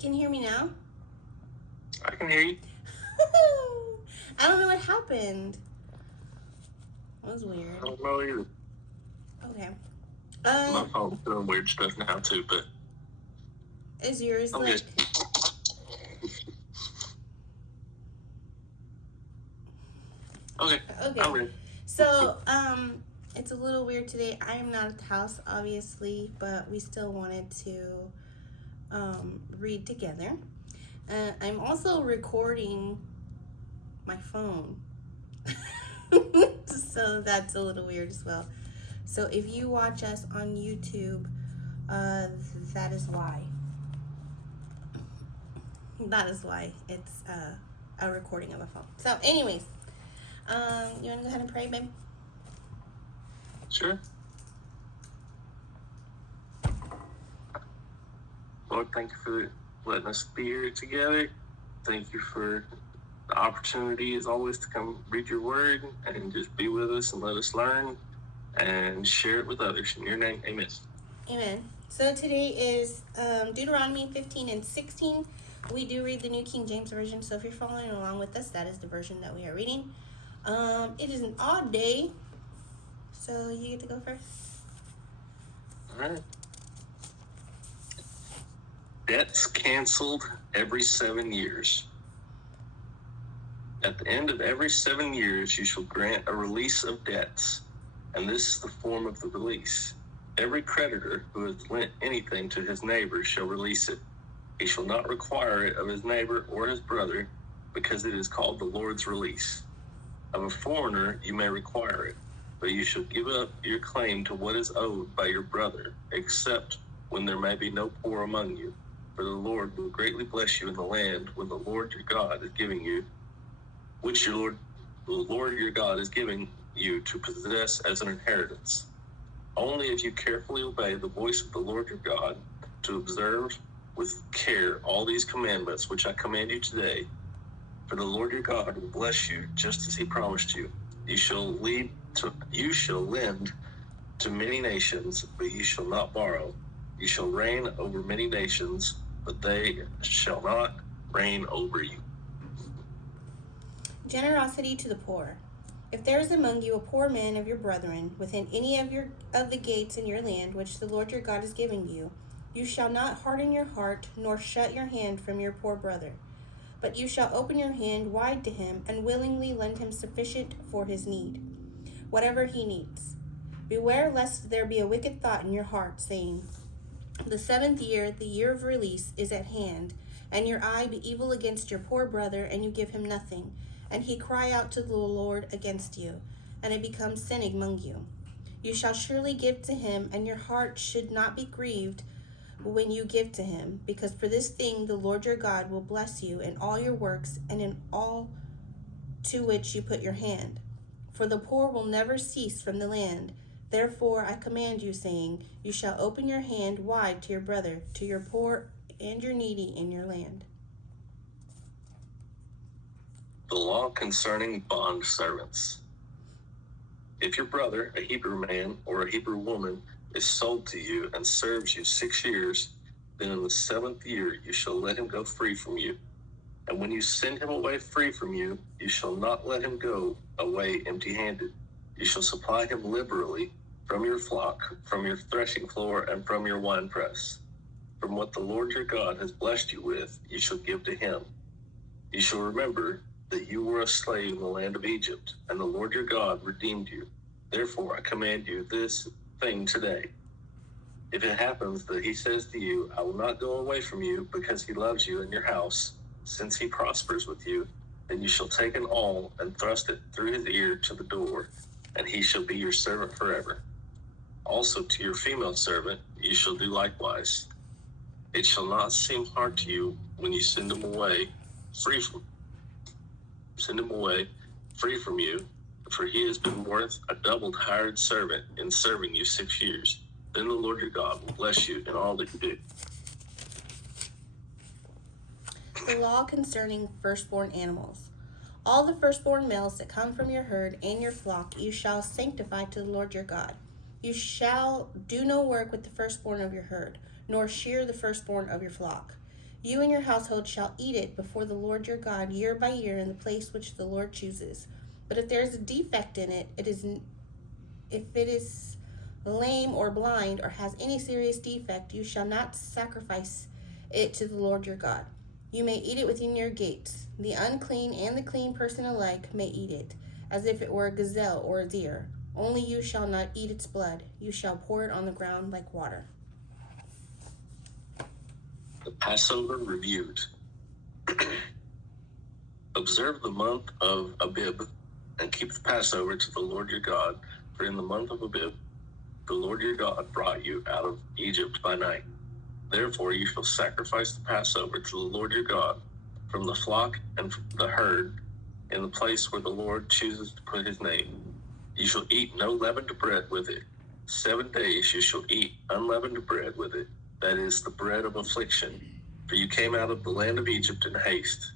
Can you hear me now? I can hear you. I don't know what happened. That was weird. I don't know either. Okay. My phone's doing weird stuff now too, but Is yours I'm like? just okay. Okay. I'm ready. So, it's a little weird today. I am not at the house, obviously, but we still wanted to read together. I'm also recording my phone. So that's a little weird as well. So if you watch us on YouTube, that is why. That is why it's a recording of a phone. So, anyways, you want to go ahead and pray, babe? Sure. Lord, thank you for letting us be here together. Thank you for the opportunity, as always, to come read your word and just be with us and let us learn and share it with others. In your name, amen. Amen. So today is Deuteronomy 15 and 16. We do read the New King James Version, so if you're following along with us, that is the version that we are reading. It is an odd day, so you get to go first. All right. Debts canceled every 7 years. At the end of every 7 years, you shall grant a release of debts, and this is the form of the release. Every creditor who has lent anything to his neighbor shall release it. He shall not require it of his neighbor or his brother, because it is called the Lord's release. Of a foreigner you may require it, but you shall give up your claim to what is owed by your brother, except when there may be no poor among you. For the Lord will greatly bless you in the land when the Lord your God is giving you, which the Lord your God is giving you to possess as an inheritance. Only if you carefully obey the voice of the Lord your God, to observe with care all these commandments which I command you today, for the Lord your God will bless you just as he promised you. You shall lend to many nations, but you shall not borrow. You shall reign over many nations, but they shall not reign over you. Generosity to the poor. If there is among you a poor man of your brethren within any of the gates in your land which the Lord your God is giving you, you shall not harden your heart nor shut your hand from your poor brother, but you shall open your hand wide to him and willingly lend him sufficient for his need, whatever he needs. Beware lest there be a wicked thought in your heart, saying, the 7th year, the year of release, is at hand, and your eye be evil against your poor brother, and you give him nothing, and he cry out to the Lord against you, and it becomes sin among you. You shall surely give to him, and your heart should not be grieved when you give to him, because for this thing the Lord your God will bless you in all your works and in all to which you put your hand. For the poor will never cease from the land. Therefore I command you, saying, you shall open your hand wide to your brother, to your poor and your needy in your land. The law concerning bond servants. If your brother, a Hebrew man or a Hebrew woman, is sold to you and serves you 6 years, then in the 7th year you shall let him go free from you. And when you send him away free from you, you shall not let him go away empty-handed. You shall supply him liberally from your flock, from your threshing floor, and from your winepress. From what the Lord your God has blessed you with, you shall give to him. You shall remember that you were a slave in the land of Egypt, and the Lord your God redeemed you. Therefore I command you this thing today. If it happens that he says to you, I will not go away from you, because he loves you and your house, since he prospers with you, then you shall take an awl and thrust it through his ear to the door, and he shall be your servant forever. Also to your female servant you shall do likewise. It shall not seem hard to you when you send him away free from you, for he has been worth a doubled hired servant in serving you 6 years. Then the Lord your God will bless you in all that you do. The law concerning firstborn animals. All the firstborn males that come from your herd and your flock you shall sanctify to the Lord your God. You shall do no work with the firstborn of your herd, nor shear the firstborn of your flock. You and your household shall eat it before the Lord your God year by year in the place which the Lord chooses. But if there is a defect in it, if it is lame or blind or has any serious defect, you shall not sacrifice it to the Lord your God. You may eat it within your gates. The unclean and the clean person alike may eat it, as if it were a gazelle or a deer. Only you shall not eat its blood. You shall pour it on the ground like water. The Passover reviewed. Observe the month of Abib and keep the Passover to the Lord your God, for in the month of Abib the Lord your God brought you out of Egypt by night. Therefore you shall sacrifice the Passover to the Lord your God from the flock and from the herd in the place where the Lord chooses to put his name. You shall eat no leavened bread with it. 7 days you shall eat unleavened bread with it, that is, the bread of affliction. For you came out of the land of Egypt in haste,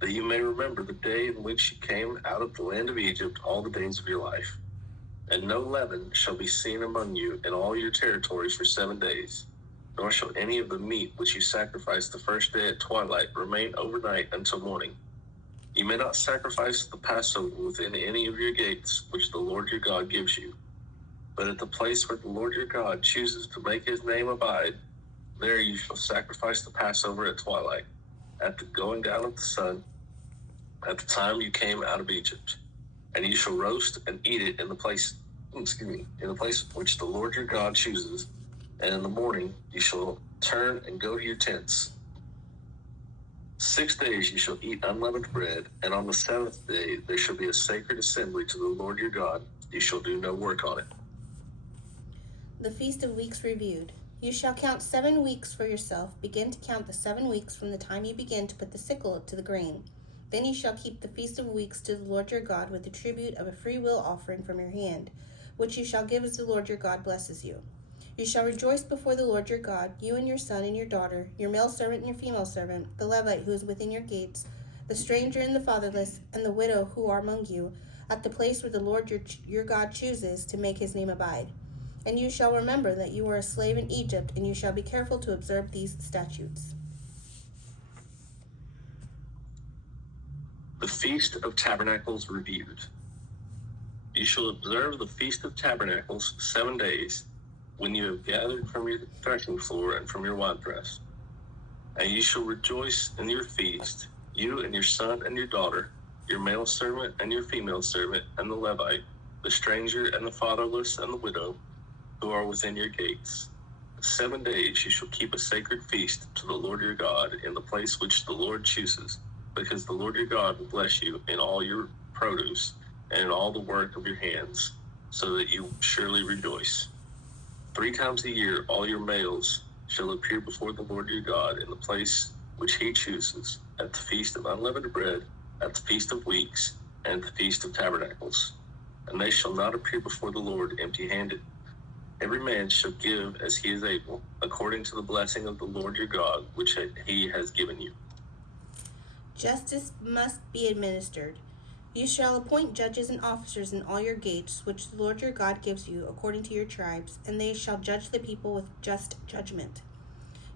that you may remember the day in which you came out of the land of Egypt all the days of your life. And no leaven shall be seen among you in all your territories for 7 days, nor shall any of the meat which you sacrifice the first day at twilight remain overnight until morning. You may not sacrifice the Passover within any of your gates, which the Lord your God gives you. But at the place where the Lord your God chooses to make his name abide, there you shall sacrifice the Passover at twilight, at the going down of the sun, at the time you came out of Egypt. And you shall roast and eat it in the place which the Lord your God chooses. And in the morning you shall turn and go to your tents. 6 days you shall eat unleavened bread, and on the 7th day there shall be a sacred assembly to the Lord your God. You shall do no work on it. The Feast of Weeks reviewed. You shall count 7 weeks for yourself. Begin to count the 7 weeks from the time you begin to put the sickle to the grain. Then you shall keep the Feast of Weeks to the Lord your God with the tribute of a free will offering from your hand, which you shall give as the Lord your God blesses you. You shall rejoice before the Lord your God, you and your son and your daughter, your male servant and your female servant, the Levite who is within your gates, the stranger and the fatherless, and the widow who are among you, at the place where the Lord your God chooses to make his name abide. And you shall remember that you were a slave in Egypt, and you shall be careful to observe these statutes. The Feast of Tabernacles reviewed. You shall observe the Feast of Tabernacles 7 days, when you have gathered from your threshing floor and from your winepress. And you shall rejoice in your feast, you and your son and your daughter, your male servant and your female servant, and the Levite, the stranger and the fatherless and the widow, who are within your gates. 7 days you shall keep a sacred feast to the Lord your God in the place which the Lord chooses, because the Lord your God will bless you in all your produce and in all the work of your hands, so that you surely rejoice. 3 times a year all your males shall appear before the Lord your God in the place which he chooses, at the Feast of Unleavened Bread, at the Feast of Weeks, and the Feast of Tabernacles. And they shall not appear before the Lord empty-handed. Every man shall give as he is able, according to the blessing of the Lord your God, which he has given you. Justice must be administered. You shall appoint judges and officers in all your gates, which the Lord your God gives you, according to your tribes, and they shall judge the people with just judgment.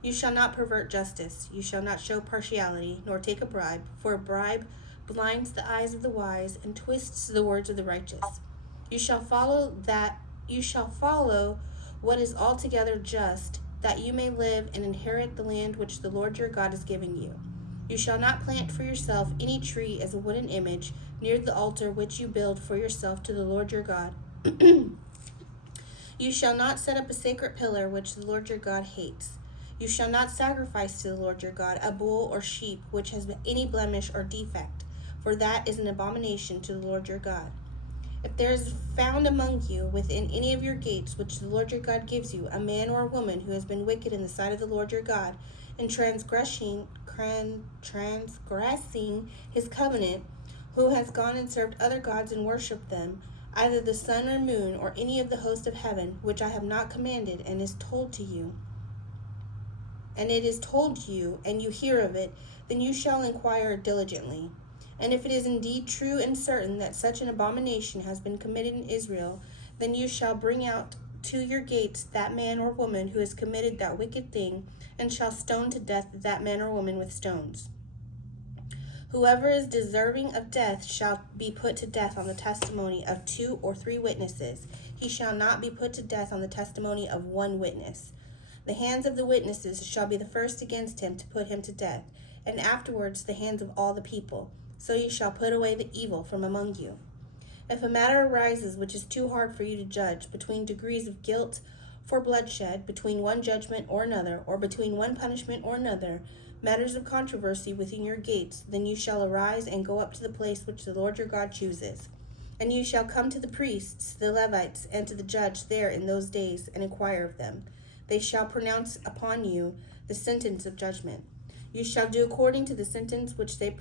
You shall not pervert justice. You shall not show partiality, nor take a bribe, for a bribe blinds the eyes of the wise and twists the words of the righteous. You shall follow what is altogether just, that you may live and inherit the land which the Lord your God is giving you. You shall not plant for yourself any tree as a wooden image near the altar which you build for yourself to the Lord your God. You shall not set up a sacred pillar which the Lord your God hates. You shall not sacrifice to the Lord your God a bull or sheep which has any blemish or defect, for that is an abomination to the Lord your God. If there is found among you within any of your gates which the Lord your God gives you, a man or a woman who has been wicked in the sight of the Lord your God, and transgressing his covenant, who has gone and served other gods and worshipped them, either the sun or moon or any of the host of heaven, which I have not commanded, and it is told you, and you hear of it, then you shall inquire diligently. And if it is indeed true and certain that such an abomination has been committed in Israel, then you shall bring out to your gates that man or woman who has committed that wicked thing, and shall stone to death that man or woman with stones. Whoever is deserving of death shall be put to death on the testimony of 2 or 3 witnesses. He shall not be put to death on the testimony of 1 witness. The hands of the witnesses shall be the first against him to put him to death, and afterwards the hands of all the people. So you shall put away the evil from among you. If a matter arises which is too hard for you to judge, between degrees of guilt for bloodshed, between one judgment or another, or between one punishment or another, matters of controversy within your gates, then you shall arise and go up to the place which the Lord your God chooses. And you shall come to the priests, the Levites, and to the judge there in those days, and inquire of them. They shall pronounce upon you the sentence of judgment. You shall do according to the sentence which they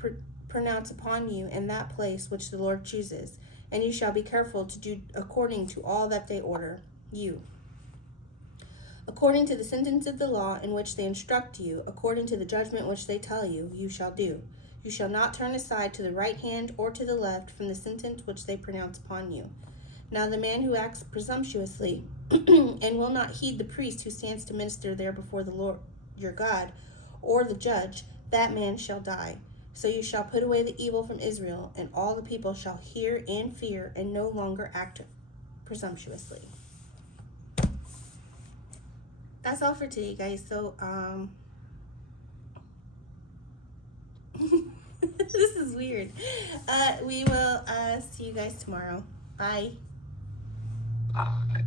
pronounce upon you in that place which the Lord chooses, and you shall be careful to do according to all that they order you. According to the sentence of the law in which they instruct you, according to the judgment which they tell you, you shall do. You shall not turn aside to the right hand or to the left from the sentence which they pronounce upon you. Now the man who acts presumptuously and will not heed the priest who stands to minister there before the Lord your God, or the judge, that man shall die. So you shall put away the evil from Israel, and all the people shall hear and fear, and no longer act presumptuously. That's all for today, guys. So, this is weird. We will see you guys tomorrow. Bye. Bye.